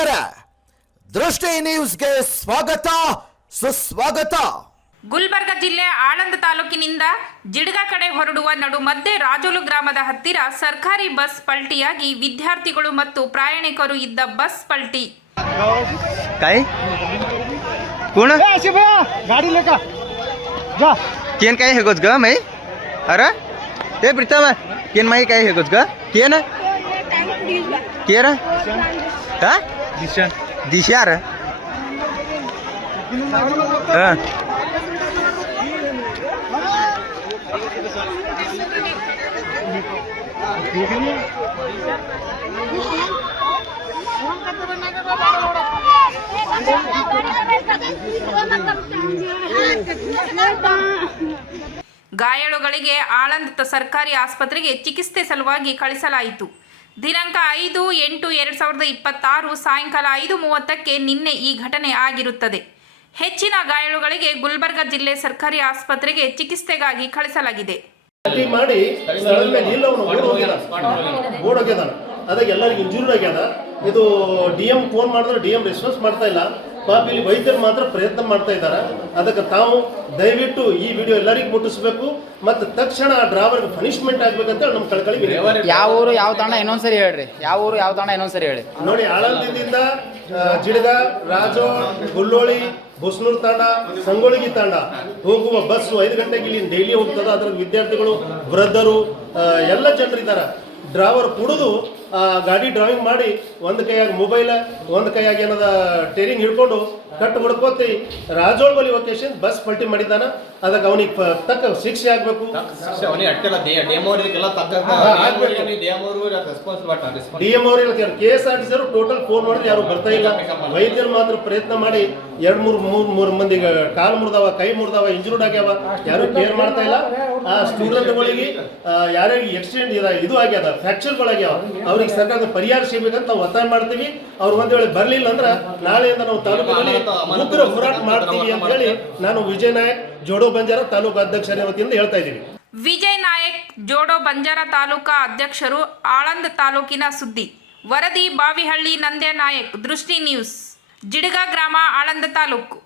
ವೀಕ್ಷಕರೇ, ದೃಷ್ಟಿ ನ್ಯೂಸ್ಗೆ ಸ್ವಾಗತ ಸುಸ್ವಾಗತ. ಗುಲ್ಬರ್ಗ ಜಿಲ್ಲೆ ಆಳಂದ ತಾಲೂಕಿನಿಂದ ಜಿಡ್ಗ ಕಡೆ ಹೊರಡುವ ನಡು ಮಧ್ಯೆ ರಾಜೋಲು ಗ್ರಾಮದ ಹತ್ತಿರ ಸರ್ಕಾರಿ ಬಸ್ ಪಲ್ಟಿಯಾಗಿ ವಿದ್ಯಾರ್ಥಿಗಳು ಮತ್ತು ಪ್ರಯಾಣಿಕರು ಇದ್ದ ಬಸ್ ಪಲ್ಟಿ. काय कोण गाडी लेका जा केन काय हे गोज ग मै अरे ते प्रीतम केन माई काय हे गोज ग केन केर हा दिशा रे ಗಾಯಾಳುಗಳಿಗೆ ಆಳಂದ ಸರ್ಕಾರಿ ಆಸ್ಪತ್ರೆಗೆ ಚಿಕಿತ್ಸೆ ಸಲುವಾಗಿ ಕಳಿಸಲಾಯಿತು. ದಿನಾಂಕ 5/8/2026 ಸಾಯಂಕಾಲ 5:30ಕ್ಕೆ ನಿನ್ನೆ ಈ ಘಟನೆ ಆಗಿರುತ್ತದೆ. ಹೆಚ್ಚಿನ ಗಾಯಾಳುಗಳಿಗೆ ಗುಲ್ಬರ್ಗ ಜಿಲ್ಲೆ ಸರ್ಕಾರಿ ಆಸ್ಪತ್ರೆಗೆ ಚಿಕಿತ್ಸೆಗಾಗಿ ಕಳಿಸಲಾಗಿದೆ. ಮಾಡಿ ಸ್ಥಳದ ಮೇಲೆ ಇಲ್ಲ ಓಡೋಗ್ಯದ ಅದಕ್ಕೆ ಎಲ್ಲರಿಗೂ ಇಂಜೂರಿ ಆಗ್ಯದ. ಇದು DM ಫೋನ್ ಮಾಡಿದ್ರೆ DM ರೆಸ್ಪಾನ್ಸ್ ಮಾಡ್ತಾ ಇಲ್ಲ. ಪಾಪ ಇಲ್ಲಿ ವೈದ್ಯರು ಮಾತ್ರ ಪ್ರಯತ್ನ ಮಾಡ್ತಾ ಇದ್ದಾರೆ. ಅದಕ್ಕೆ ತಾವು ದಯವಿಟ್ಟು ಈ ವಿಡಿಯೋ ಎಲ್ಲರಿಗೂ ಮುಟ್ಟಿಸ್ಬೇಕು ಮತ್ತು ತಕ್ಷಣ ಡ್ರೈವರ್ಗೆ ಪನಿಷ್ಮೆಂಟ್ ಆಗ್ಬೇಕಂತ ನಮ್ಮ ಕಳ್ಕಳಿ. ಯಾವ ಊರು ಯಾವ ತಾಣ ಇನ್ನೊಂದ್ಸರಿ ಹೇಳ್ರಿ. ಯಾವ ಊರು ಯಾವ ತಾಣ ಇನ್ನೊಂದ್ಸರಿ ಹೇಳಿ. ನೋಡಿ, ಆಳಂದದಿಂದ ಜಿಡ್ಗ, ರಾಜೋಳ್, ಗುಲ್ಲೋಳಿ, ಬುಸ್ನೂರು ತಾಂಡ, ಸಂಗೊಳ್ಗಿ ತಾಂಡ ಹೋಗುವ ಬಸ್ಸು 5 ಗಂಟೆಗೆ ಇಲ್ಲಿ ಡೈಲಿ ಹೋಗ್ತದೆ. ಅದ್ರ ವಿದ್ಯಾರ್ಥಿಗಳು, ವೃದ್ಧರು ಎಲ್ಲ ಜನರಿದ್ದಾರೆ. ಡ್ರೈವರ್ ಕುಡಿದು ಗಾಡಿ ಡ್ರೈವಿಂಗ್ ಮಾಡಿ ಒಂದು ಕೈಯಾಗಿ ಮೊಬೈಲ್, ಒಂದು ಕೈಯಾಗಿ ಏನದ ಟೇರಿಂಗ್ ಹಿಡ್ಕೊಂಡು ಕಟ್ಟು ಹೊಡ್ಕೋತಿ ರಾಜೋಳ್ ಬಲಿ ಲೊಕೇಶನ್ ಬಸ್ ಪಲ್ಟಿ ಮಾಡಿದ್ದಾನ. ಅದಕ್ಕೆ ಅವನಿಗೆ ತಕ್ಕ ಶಿಕ್ಷೆ ಆಗ್ಬೇಕು. DM ಅವರು KSRTC ಅವರು ಟೋಟಲ್ ಫೋನ್ ಮಾಡಿದ್ರೆ ಯಾರು ಬರ್ತಾ ಇಲ್ಲ. ವೈದ್ಯರು ಮಾತ್ರ ಪ್ರಯತ್ನ ಮಾಡಿ 2-3 ಮಂದಿಗೆ ಕಾಲು ಮುರಿದವ, ಕೈ ಮುರಿದವ, ಇಂಜೂರ್ಡ್ ಆಗ್ಯಾವ. ಯಾರು ಕೇರ್ ಮಾಡ್ತಾ ಇಲ್ಲ. ಆ ಸ್ಟೂಡೆಂಟ್ಗಳಿಗೆ ಯಾರ್ಯಾರಿಗೆ ಆಕ್ಸಿಡೆಂಟ್ ಇದು ಆಗ್ಯದ, ಫ್ರಾಕ್ಚರ್ಗಳಾಗ್ಯಾವ, ಅವ್ರಿಗೆ ಸರ್ಕಾರದ ಪರಿಹಾರ ಸಿಗಬೇಕಂತ ನಾವು ಒತ್ತಾಯ ಮಾಡ್ತೀವಿ. ಅವ್ರು ಒಂದ್ ವೇಳೆ ಬರ್ಲಿಲ್ಲ ಅಂದ್ರೆ ನಾಳೆಯಿಂದ ನಾವು ತಾಲೂಕಿನಲ್ಲಿ ಉಗ್ರ ಹೋರಾಟ ಮಾಡ್ತೀವಿ ಅಂತ ಹೇಳಿ ನಾನು ವಿಜಯ್ ನಾಯಕ್ ಜೋಡೋ ಬಂಜಾರ ತಾಲೂಕು ಅಧ್ಯಕ್ಷರ ವತಿಯಿಂದ ಹೇಳ್ತಾ ಇದ್ದೀವಿ. ವಿಜಯ್ ನಾಯಕ್ ಜೋಡೋ ಬಂಜಾರ ತಾಲೂಕಾ ಅಧ್ಯಕ್ಷರು, ಆಳಂದ ತಾಲೂಕಿನ ಸುದ್ದಿ. ವರದಿ ಬಾವಿಹಳ್ಳಿ ನಂದ್ಯ ನಾಯಕ್, ದೃಷ್ಟಿ ನ್ಯೂಸ್, ಜಿಡ್ಗ ಗ್ರಾಮ, ಆಳಂದ ತಾಲೂಕು.